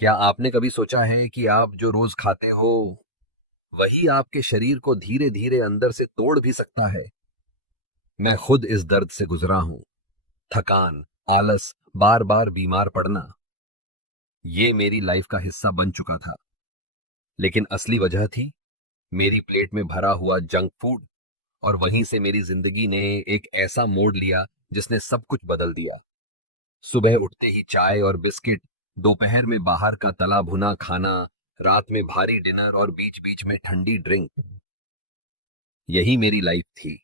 क्या आपने कभी सोचा है कि आप जो रोज खाते हो वही आपके शरीर को धीरे धीरे अंदर से तोड़ भी सकता है। मैं खुद इस दर्द से गुजरा हूं। थकान, आलस, बार बार बीमार पड़ना, ये मेरी लाइफ का हिस्सा बन चुका था। लेकिन असली वजह थी मेरी प्लेट में भरा हुआ जंक फूड। और वहीं से मेरी जिंदगी ने एक ऐसा मोड़ लिया जिसने सब कुछ बदल दिया। सुबह उठते ही चाय और बिस्किट, दोपहर में बाहर का तला भुना खाना, रात में भारी डिनर और बीच बीच में ठंडी ड्रिंक, यही मेरी लाइफ थी।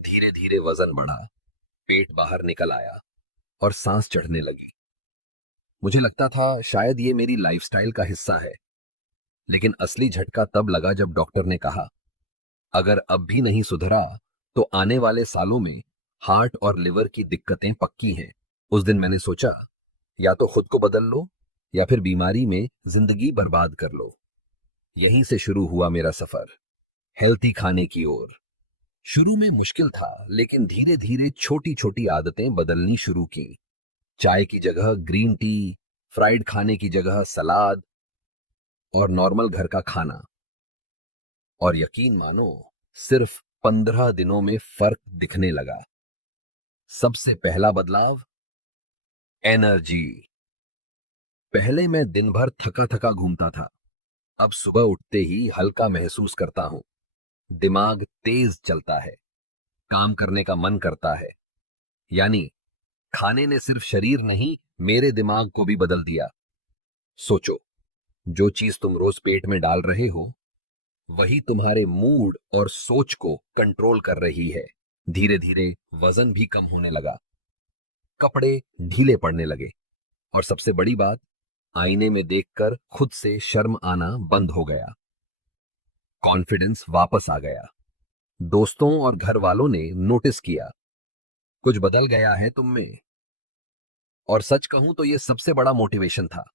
धीरे धीरे वजन बढ़ा, पेट बाहर निकल आया और सांस चढ़ने लगी। मुझे लगता था शायद ये मेरी लाइफस्टाइल का हिस्सा है। लेकिन असली झटका तब लगा जब डॉक्टर ने कहा, अगर अब भी नहीं सुधरा तो आने वाले सालों में हार्ट और लिवर की दिक्कतें पक्की हैं। उस दिन मैंने सोचा, या तो खुद को बदल लो या फिर बीमारी में जिंदगी बर्बाद कर लो। यहीं से शुरू हुआ मेरा सफर, हेल्थी खाने की ओर। शुरू में मुश्किल था, लेकिन धीरे धीरे छोटी छोटी आदतें बदलनी शुरू की। चाय की जगह ग्रीन टी, फ्राइड खाने की जगह सलाद और नॉर्मल घर का खाना। और यकीन मानो, सिर्फ 15 दिनों में फर्क दिखने लगा। सबसे पहला बदलाव, एनर्जी। पहले मैं दिन भर थका थका घूमता था। अब सुबह उठते ही हल्का महसूस करता हूं। दिमाग तेज चलता है, काम करने का मन करता है। यानी खाने ने सिर्फ शरीर नहीं, मेरे दिमाग को भी बदल दिया। सोचो, जो चीज तुम रोज पेट में डाल रहे हो वही तुम्हारे मूड और सोच को कंट्रोल कर रही है। धीरे धीरे वजन भी कम होने लगा, कपड़े ढीले पड़ने लगे और सबसे बड़ी बात, आईने में देखकर खुद से शर्म आना बंद हो गया। कॉन्फिडेंस वापस आ गया। दोस्तों और घर वालों ने नोटिस किया, कुछ बदल गया है तुम में। और सच कहूं तो यह सबसे बड़ा मोटिवेशन था।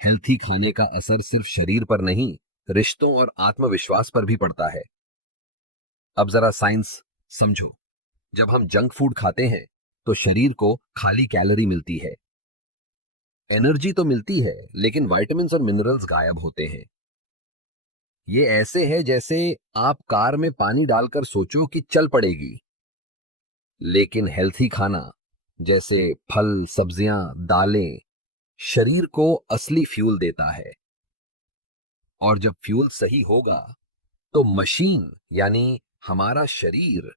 हेल्थी खाने का असर सिर्फ शरीर पर नहीं, रिश्तों और आत्मविश्वास पर भी पड़ता है। अब जरा साइंस समझो। जब हम जंक फूड खाते हैं तो शरीर को खाली कैलोरी मिलती है, एनर्जी तो मिलती है, लेकिन विटामिन्स और मिनरल्स गायब होते हैं। ये ऐसे है जैसे आप कार में पानी डालकर सोचो कि चल पड़ेगी। लेकिन हेल्थी खाना, जैसे फल, सब्जियां, दालें, शरीर को असली फ्यूल देता है। और जब फ्यूल सही होगा तो मशीन यानी हमारा शरीर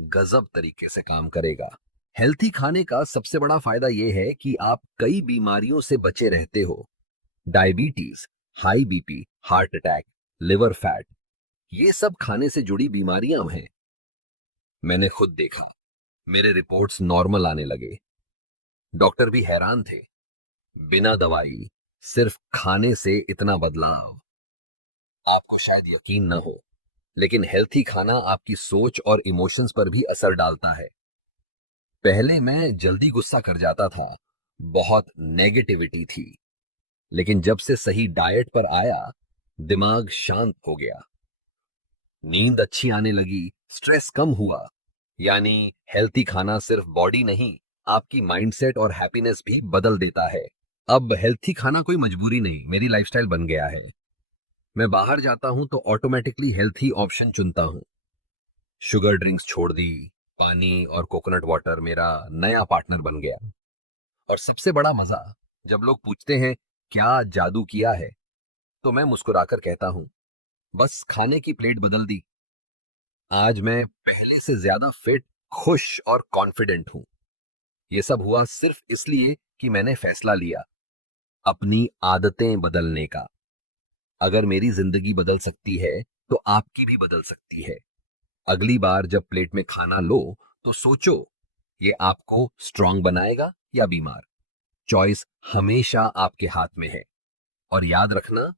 गजब तरीके से काम करेगा। हेल्थी खाने का सबसे बड़ा फायदा यह है कि आप कई बीमारियों से बचे रहते हो। Diabetes, high BP, heart attack, liver fat, ये सब खाने से जुड़ी बीमारियां हैं। मैंने खुद देखा, मेरे रिपोर्ट्स नॉर्मल आने लगे। डॉक्टर भी हैरान थे, बिना दवाई, सिर्फ खाने से इतना बदलाव। आपको शायद यकीन न हो, लेकिन हेल्थी खाना आपकी सोच और इमोशंस पर भी असर डालता है। पहले मैं जल्दी गुस्सा कर जाता था, बहुत नेगेटिविटी थी। लेकिन जब से सही डाइट पर आया, दिमाग शांत हो गया, नींद अच्छी आने लगी, स्ट्रेस कम हुआ। यानी हेल्थी खाना सिर्फ बॉडी नहीं, आपकी माइंडसेट और हैप्पीनेस भी बदल देता है। अब हेल्थी खाना कोई मजबूरी नहीं, मेरी लाइफस्टाइल बन गया है। मैं बाहर जाता हूं तो ऑटोमेटिकली हेल्थी ऑप्शन चुनता हूं। शुगर ड्रिंक्स छोड़ दी, पानी और कोकोनट वाटर मेरा नया पार्टनर बन गया। और सबसे बड़ा मजा, जब लोग पूछते हैं क्या जादू किया है, तो मैं मुस्कुराकर कहता हूं, बस खाने की प्लेट बदल दी। आज मैं पहले से ज्यादा फिट, खुश और कॉन्फिडेंट हूं। ये सब हुआ सिर्फ इसलिए कि मैंने फैसला लिया अपनी आदतें बदलने का। अगर मेरी जिंदगी बदल सकती है तो आपकी भी बदल सकती है। अगली बार जब प्लेट में खाना लो तो सोचो, ये आपको स्ट्रांग बनाएगा या बीमार। चॉइस हमेशा आपके हाथ में है। और याद रखना,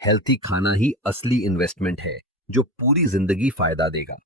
हेल्थी खाना ही असली इन्वेस्टमेंट है जो पूरी जिंदगी फायदा देगा।